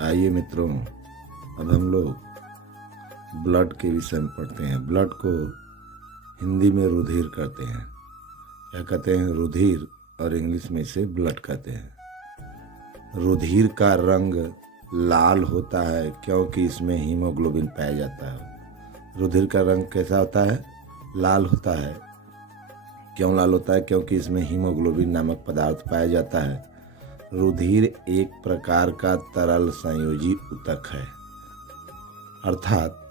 आइए मित्रों, अब हम लोग ब्लड के विषय में पढ़ते हैं। ब्लड को हिंदी में रुधिर कहते हैं। क्या कहते हैं? रुधिर, और इंग्लिश में इसे ब्लड कहते हैं। रुधिर का रंग लाल होता है क्योंकि इसमें हीमोग्लोबिन पाया जाता है। रुधिर का रंग कैसा होता है? लाल होता है। क्यों लाल होता है? क्योंकि इसमें हीमोग्लोबिन नामक पदार्थ पाया जाता है। रुधिर एक प्रकार का तरल संयोजी ऊतक है, अर्थात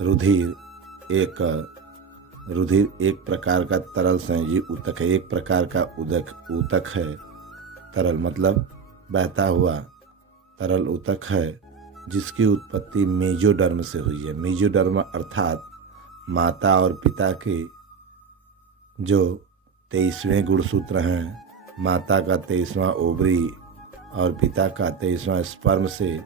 रुधिर एक प्रकार का तरल संयोजी ऊतक है। एक प्रकार का ऊतक है। तरल मतलब बहता हुआ तरल ऊतक है, जिसकी उत्पत्ति मेजोडर्म से हुई है। मेजोडर्म अर्थात माता और पिता के जो 23वें गुणसूत्र हैं, माता का 23वां ओवरी और पिता का 23वां स्पर्म से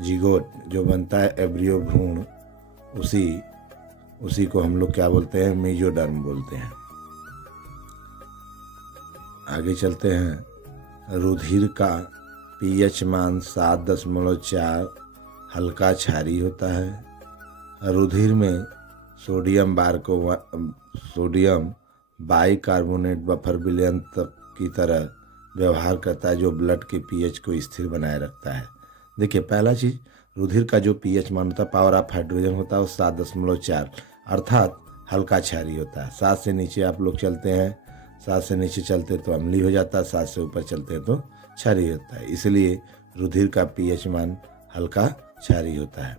जिगोट जो बनता है, एब्रियो भ्रूण, उसी को हम लोग क्या बोलते हैं? मेजोडर्म बोलते हैं। आगे चलते हैं। रुधिर का पीएच मान 7.4 हल्का क्षारीय होता है। रुधिर में सोडियम बाइकार्बोनेट बफर विलयन की तरह व्यवहार करता है, जो ब्लड के पीएच को स्थिर बनाए रखता है। देखिए, पहला चीज, रुधिर का जो पीएच मान होता है, पावर ऑफ हाइड्रोजन होता है, वो 7.4 अर्थात हल्का क्षारीय होता है। 7 से नीचे आप लोग चलते हैं, 7 से नीचे चलते तो अम्लीय हो जाता है, 7 से ऊपर चलते हैं तो क्षारीय होता है। इसलिए रुधिर का पीएच मान हल्का क्षारीय होता है।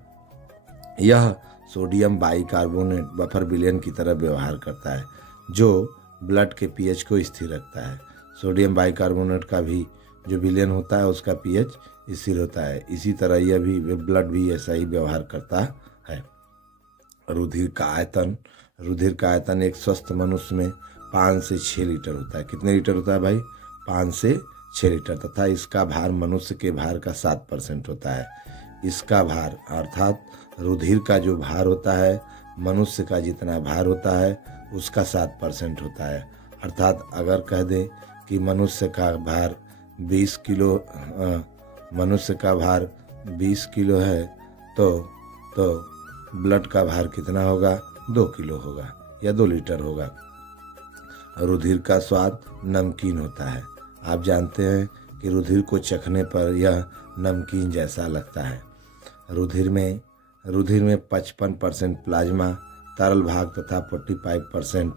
यह सोडियम बाइकार्बोनेट बफर विलयन की तरह व्यवहार करता है, जो ब्लड के पीएच को स्थिर रखता है। सोडियम बाइकार्बोनेट का भी जो विलयन होता है, उसका पीएच स्थिर होता है। इसी तरह यह भी ब्लड भी ऐसा ही व्यवहार करता है। रुधिर का आयतन एक स्वस्थ मनुष्य में 5 से 6 लीटर होता है। कितने लीटर होता है भाई? 5 से 6 लीटर। तथा इसका भार मनुष्य के भार का 7% होता है। इसका भार अर्थात रुधिर का जो भार होता है, मनुष्य का जितना भार होता है उसका 7% होता है। अर्थात अगर कह दें कि मनुष्य का भार 20 किलो है, तो ब्लड का भार कितना होगा? 2 किलो होगा या 2 लीटर होगा। रुधिर का स्वाद नमकीन होता है। आप जानते हैं कि रुधिर को चखने पर यह नमकीन जैसा लगता है। रुधिर में 55% प्लाज्मा तरल भाग तथा 45%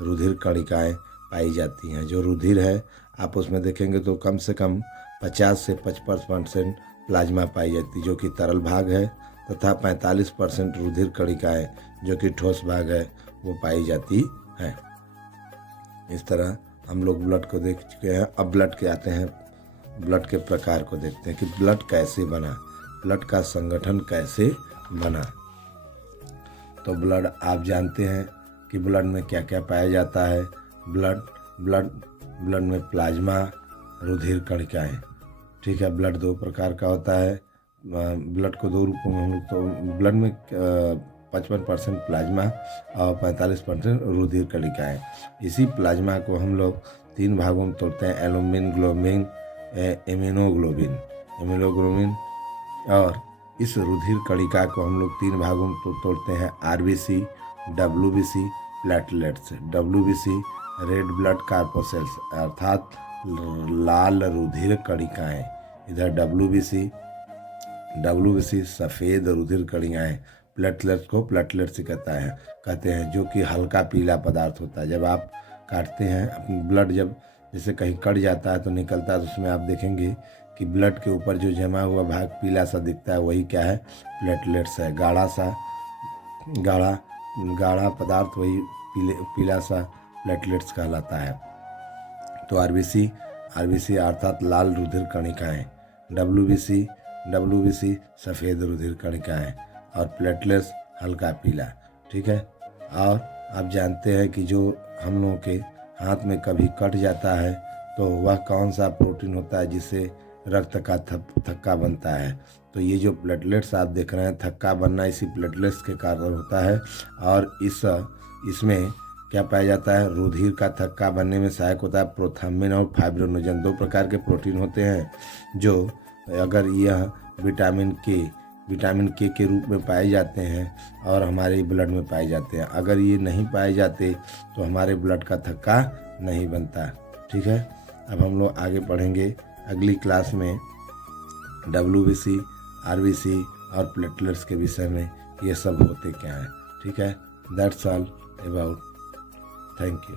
रुधिर कणिकाएं पाई जाती हैं। जो रुधिर है, आप उसमें देखेंगे तो कम से कम 50 से 55% प्लाज्मा पाई जाती है, जो कि तरल भाग है, तथा 45% रुधिर कणिकाएं, जो कि ठोस भाग है, वो पाई जाती हैं। इस तरह हम लोग ब्लड को देख चुके हैं। अब ब्लड के आते हैं, ब्लड के प्रकार को देखते हैं कि ब्लड कैसे बना, ब्लड का संगठन कैसे बना। तो ब्लड आप जानते हैं कि ब्लड में क्या क्या पाया जाता है। ब्लड में प्लाज्मा, रुधिर कणिकाएं, ठीक है। ब्लड 2 प्रकार का होता है। ब्लड को 2 रूपों में हम लोग, तो ब्लड में 55% प्लाज्मा और 45% रुधिर कणिकाएं। इसी प्लाज्मा को हम लोग 3 भागों में तोड़ते हैं: एल्बुमिन, ग्लोबिन, इम्यूनोग्लोबिन। और इस रुधिर कणिका को हम लोग 3 भागों में तोड़ते हैं: RBC, WBC, platelets. WBC red blood corpuscles अर्थात लाल रुधिर कणिकाएं। इधर डब्ल्यूबीसी सफ़ेद रुधिर कणिकाएं। प्लेटलेट्स को प्लेटलेट्स कहते हैं, जो कि हल्का पीला पदार्थ होता है। जब आप काटते हैं अपनी ब्लड, जब जैसे कहीं कट जाता है तो निकलता है, तो उसमें आप देखेंगे कि ब्लड के ऊपर जो जमा हुआ भाग पीला सा दिखता है, वही क्या है? प्लेटलेट्स है। गाढ़ा पदार्थ, वही पीला सा प्लेटलेट्स कहलाता है। तो आरबीसी अर्थात लाल रुधिर कणिकाएं, डब्ल्यूबीसी सफ़ेद रुधिर कणिकाएं, और प्लेटलेट्स हल्का पीला, ठीक है। और आप जानते हैं कि जो हम लोगों के हाथ में कभी कट जाता है, तो वह कौन सा प्रोटीन होता है जिससे रक्त का थक्का बनता है? तो ये जो प्लेटलेट्स आप देख रहे हैं, थक्का बनना इसी प्लेटलेट्स के कारण होता है। और इसमें क्या पाया जाता है? रुधिर का थक्का बनने में सहायक होता है प्रोथ्रम्बिन और फाइब्रिनोजन, 2 प्रकार के प्रोटीन होते हैं जो अगर यह विटामिन के रूप में पाए जाते हैं और हमारे ब्लड में पाए जाते हैं। अगर ये नहीं पाए जाते तो हमारे ब्लड का थक्का नहीं बनता। ठीक है, अब हम लोग आगे पढ़ेंगे अगली क्लास में WBC, RBC और प्लेटलेट्स के विषय में, ये सब होते क्या हैं। ठीक है, that's all about. Thank you.